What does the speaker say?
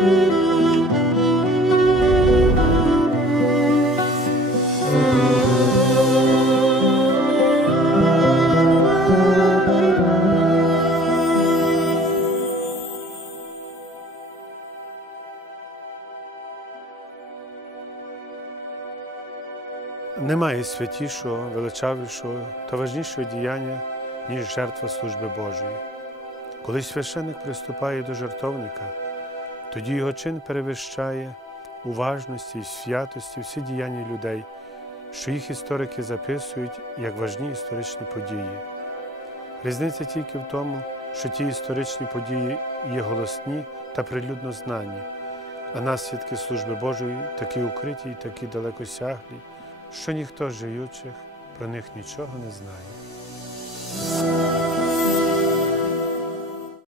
Немає святішого, величавішого та важнішого діяння, ніж жертва служби Божої. Коли священик приступає до жертовника, тоді його чин перевищає уважності і святості всі діяння людей, що їх історики записують як важні історичні події. Різниця тільки в тому, що ті історичні події є голосні та прилюдно знані, а наслідки служби Божої такі укриті і такі далекосяглі, що ніхто з живучих про них нічого не знає.